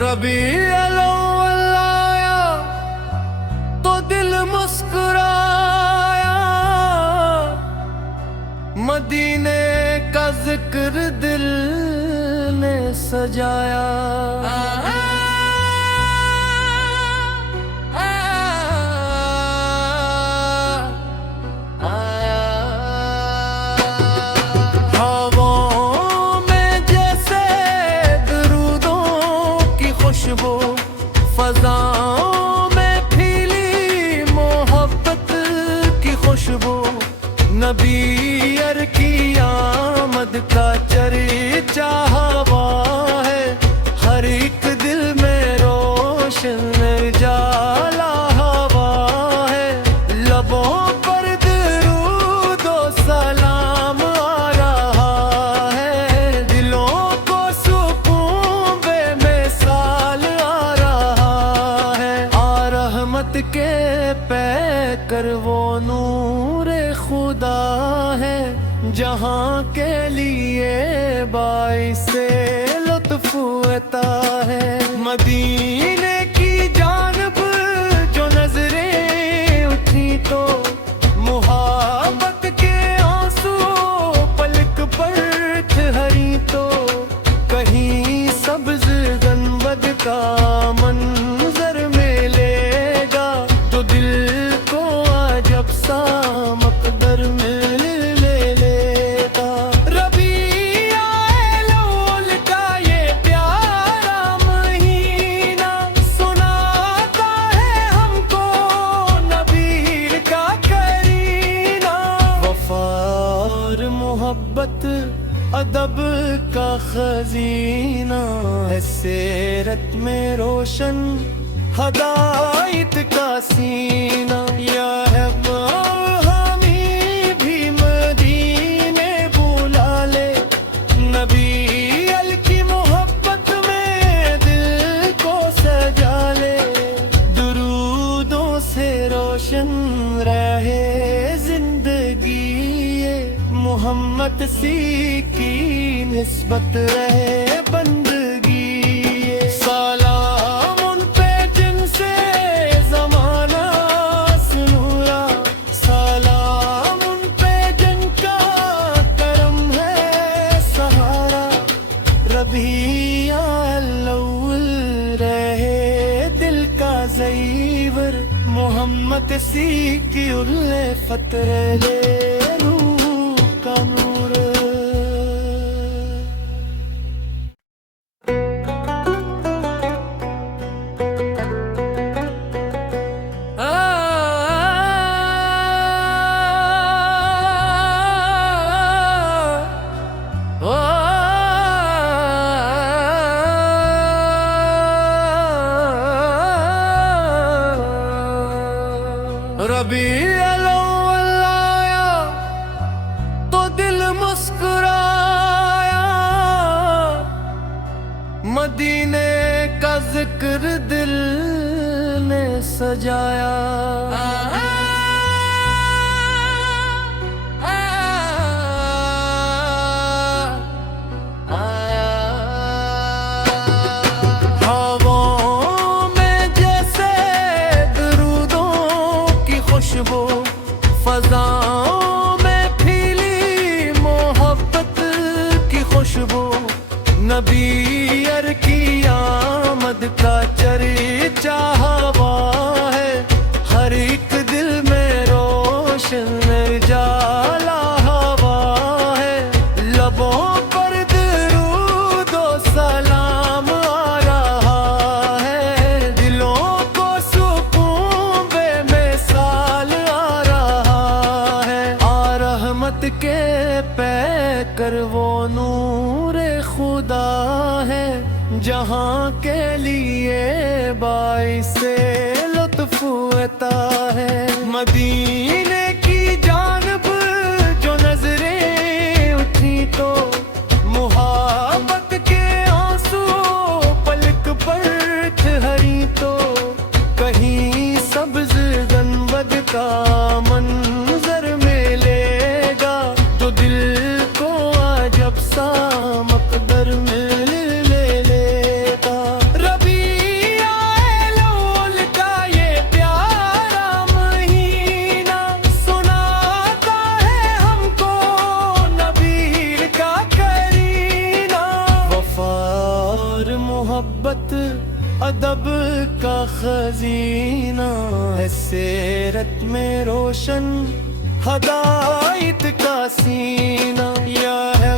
रबी अव्वल आया तो दिल मुस्कुराया, मदीने का जिक्र दिल ने सजाया। फज़ाओं में फीली मोहब्बत की खुशबू, नबी अर की आमद का चर्चा हवा है। हर एक दिल में रोशन जाला हवा है। लबों पर दुरूद व सलाम आ रहा है। दिलों को सुकून बेमिसाल आ रहा है। रहमत के पैकर वो नूरे खुदा है, जहाँ के लिए बाइसे लुत्फ अता है। मदीने की जानब जो नजरें उठी तो मुहब्बत के आंसू पलक पर ठहरी तो, कहीं सब्ज गंबद का मंजर मिलेगा तो दिल को अजब सा मकदर मिल लेगा। रबीउल अव्वल का ये प्यारा महीना सुनाता है हमको नबी का करीना। वफा और मोहब्बत अदब का खजीना है, सीरत में रोशन हदायत का सीना। या हमी भी मदीने बुला ले, नबी अल की मोहब्बत में दिल को सजा ले। दुरूदों से रोशन रहे जिंदगी ये, मोहम्मद सी की निस्बत रहे बंदगी ये। सलाम उन पे जिनसे ज़माना सुनूरा, सलाम उन पे जिनका करम है सहारा। रबीउल अव्वल रहे दिल का ज़ईवर, मोहम्मद सी की उल्फत ले रूह का नूर। रबीउल अव्वल आया तो दिल मुस्कुराया, मदीने का जिक्र दिल ने सजाया। फज़ाओं में फीली मोहब्बत की खुशबू, नबी अर की आमद का चर्चा हवा है। हर एक दिल में रोशन जाला हवा है। लबों पर दुरूद व सलाम आ रहा है। दिलों को सुकून बेमिसाल आ रहा है। रहमत के पैकर वो नूरे खुदा है, जहाँ के लिए बाइसे लुत्फ अता है। मदीने की जानब जो नजरें उठी तो मुहब्बत के आंसू पलक पर ठहरी तो, कहीं सब्ज गंबद का मंजर मिलेगा तो दिल को अजब सा मकदर मिल लेगा। रबी अदब का खजीना है सीरत में रोशन, हदायत का सीना। या है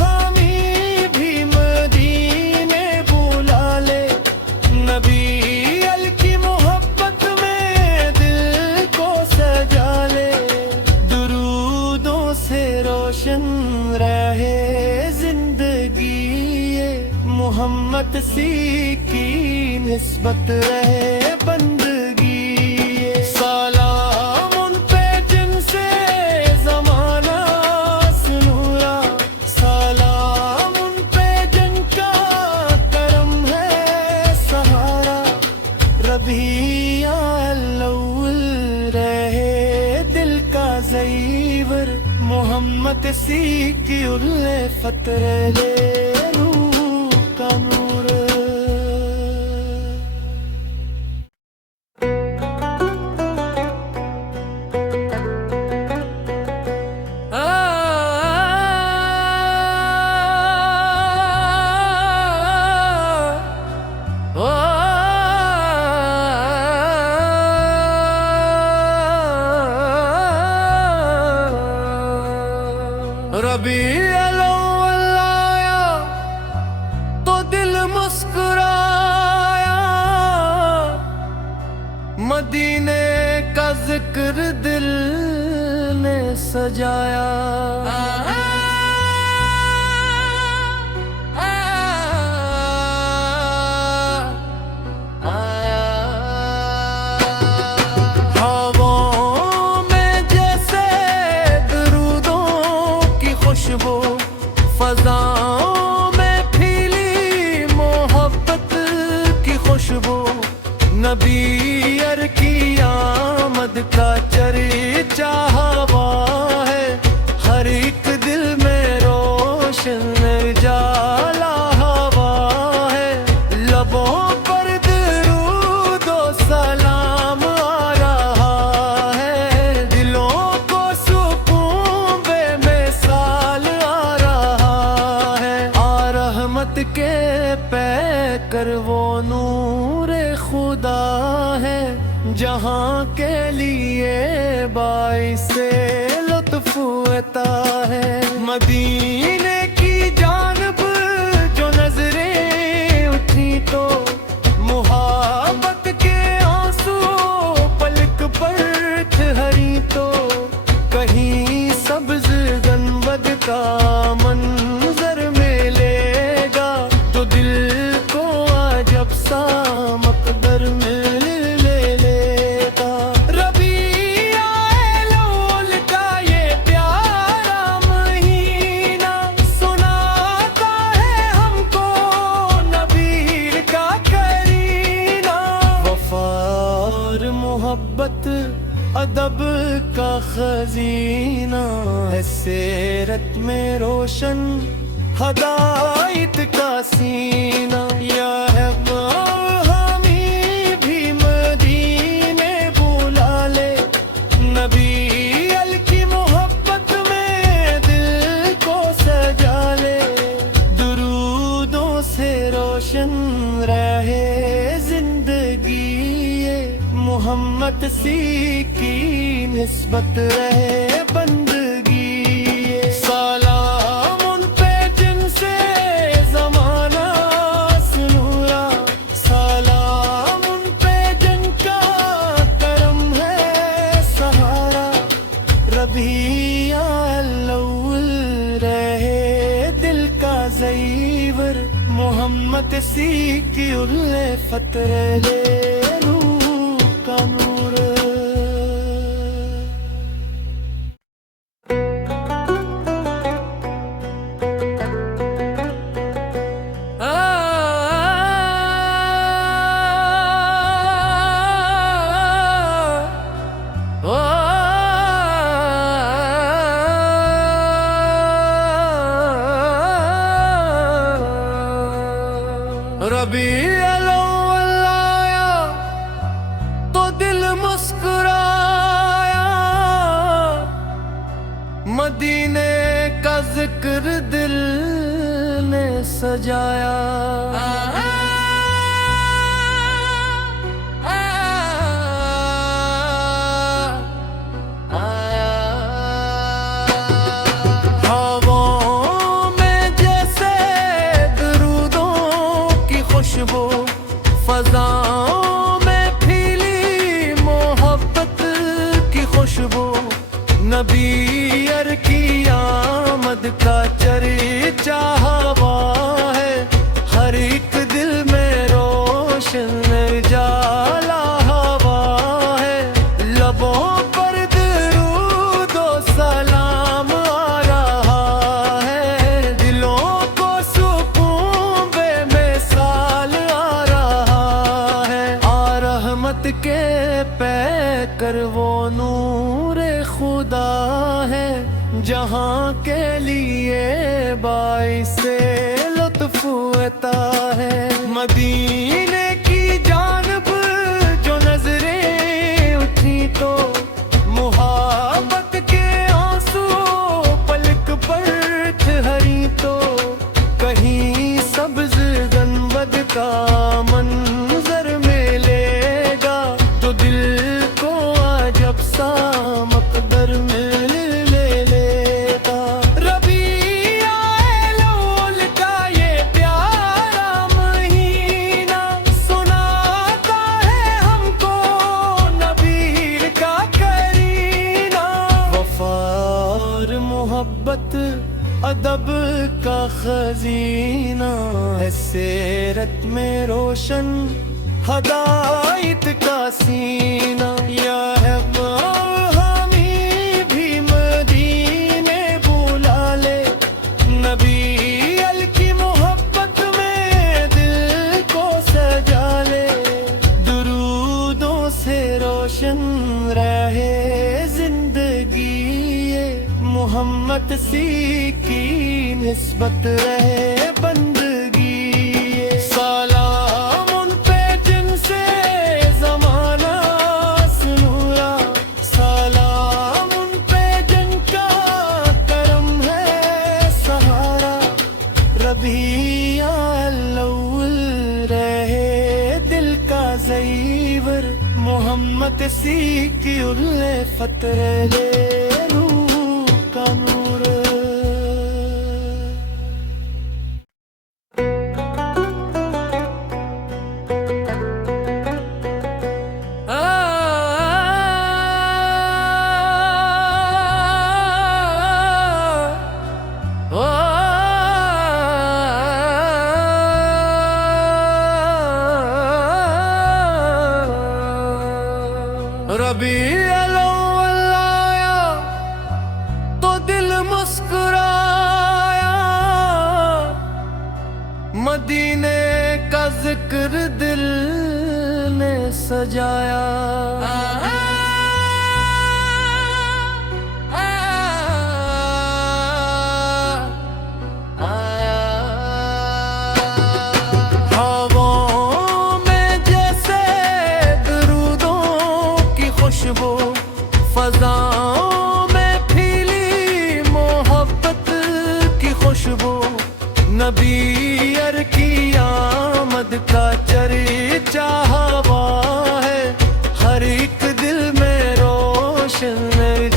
हामी भी मदीने बुला ले, नबी अल की मोहब्बत में दिल को सजा ले। दुरूदों से रोशन रहे जिंदगी, ये मोहम्मद सी की निस्बत रहे बंदगी। सलाम उन पे जिनसे ज़माना सुनूरा, सलाम उन पे जिनका करम है सहारा। रबिया अव्वल रहे दिल का ज़ईवर, मोहम्मद सी की उल्फत रहे रूह का नूर। रबीउल अव्वल आया तो दिल मुस्कुराया, मदीने का जिक्र दिल ने सजाया। फ़ज़ाओं में फैली मोहब्बत की खुशबू, नबी अर की आमद का चर्चा हवा है। हर एक दिल में रोशन जाला हवा है। लबों पर दुरूद व सलाम आ रहा है, दिलों को सुकून बेमिसाल के पैकर वो नूर खुदा है, जहाँ के लिए बाइसे लुत्फ अता है। मदीने की जानब जो नजरें उठी तो मुहब्बत के आंसू पलक पर ठहरी तो, कहीं सब्ज गंबद का मंजर मिलेगा तो दिल को अजब सा मकदर में ले लेगा। रबीउल अव्वल का ये प्यारा महीना सुनाता है हमको नबी का करीना। वफा और मोहब्बत अदब का खजीना है सीरत में रोशन, हदायत का सीना। या है हामी भी मदीने बुला ले, नबी अल की मोहब्बत में दिल को सजा ले। दुरूदों से रोशन रहे जिंदगी, ये मोहम्मद सी की निस्बत रहे बंदगी। सलाम उन पे जिनसे ज़माना सुनूरा, सलाम उन पे जिनका करम है सहारा। रबिया अव्वल रहे दिल का ज़ईवर, मोहम्मद सी की उल्फत रहे रूह का नूर। रबीउल अव्वल आया तो दिल मुस्कुराया, मदीने का जिक्र दिल ने सजाया। जहाँ के लिए बाइसे लुत्फ अता है। मदीने की जानब जो नजरें उठी तो मुहब्बत के आंसू पलक पर ठहरी तो कहीं सब्ज गंबद का मंजर मिलेगा तो दिल को अजब सा मकदर मिल लेगा। रबीआ अव्वल का ये प्यारा महीना सुनाता है हमको नबी का करीना। वफा और मोहब्बत अदब का खजीना है, सीरत में रोशन हदायत का सीना। या है हमी भी मदीने बुला ले, नबी अल की मोहब्बत में दिल को सजा ले। दुरूदों से रोशन रहे जिंदगी ये, मोहम्मद सी की निस्बत रहे बंदगी ये। सलाम उन पे जिनसे ज़माना सुनूरा, सलाम उन पे जिनका करम है सहारा। रबीआ अव्वल रहे दिल का ज़ईवर, मोहम्मद सी की उल्फत रहे रूह का नूर। रबीउल अव्वल आया तो दिल मुस्कुराया, मदीने का जिक्र दिल ने सजाया। हवाओं में जैसे दरूदों की खुशबू, फज़ाओं में फैली मोहब्बत की खुशबू। नबी अर की आमद का चर्चा हवा है, हर एक दिल में रोशन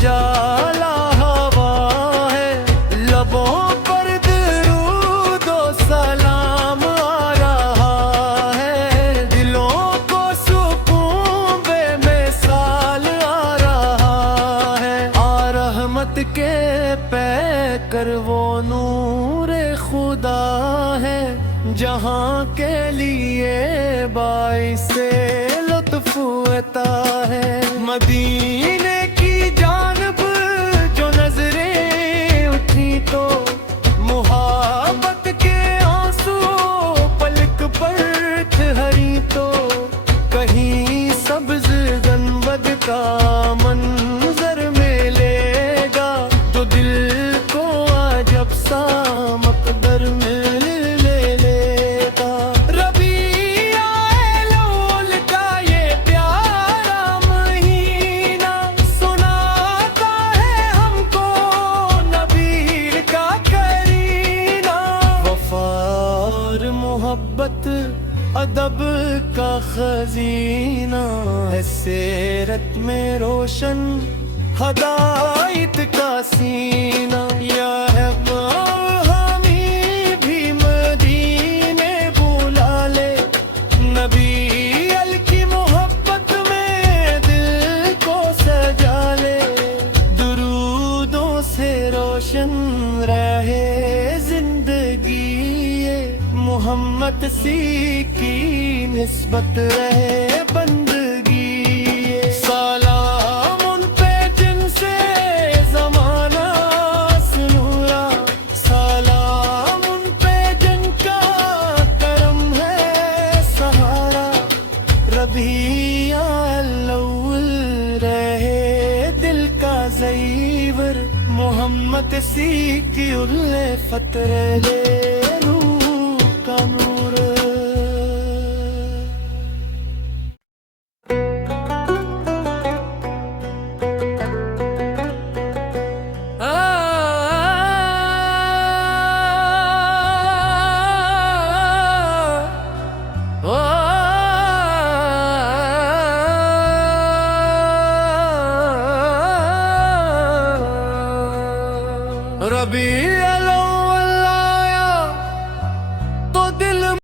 जाला हवा है। लबों पर दरूद व सलाम आ रहा है, दिलों को सुकून बेमिसाल आ रहा है। आ रहमत के पैकर वो नूरे खुदा है, जहाँ के लिए बाइसे लुत्फ अता है। मदीने की जानब जो नजरें उठी तो मुहब्बत के आंसू पलक पर ठहरी तो कहीं सब्ज गंबद का मंजर मिलेगा तो दिल को अजब सा मकदर मिल लेगा। रबीआ अव्वल का ये प्यारा महीना सुनाता है हमको नबी का करीना। वफा और मोहब्बत अदब का खजीना है, सीरत में रोशन हदायत का सीना। या है हमी भी मदीने बुला ले, नबी अल की मोहब्बत में दिल को सजा ले। दुरूदों से रोशन रहे जिंदगी ये, मोहम्मद सी की निस्बत रहे बंदगी ये। सलाम उन पे जिनसे ज़माना सुनूरा, सलाम उन पे जिनका करम है सहारा। रबीउल अव्वल रहे दिल का ज़ईवर, मोहम्मद सीकी उल्ले फतरे ले रूह का नूर। रबी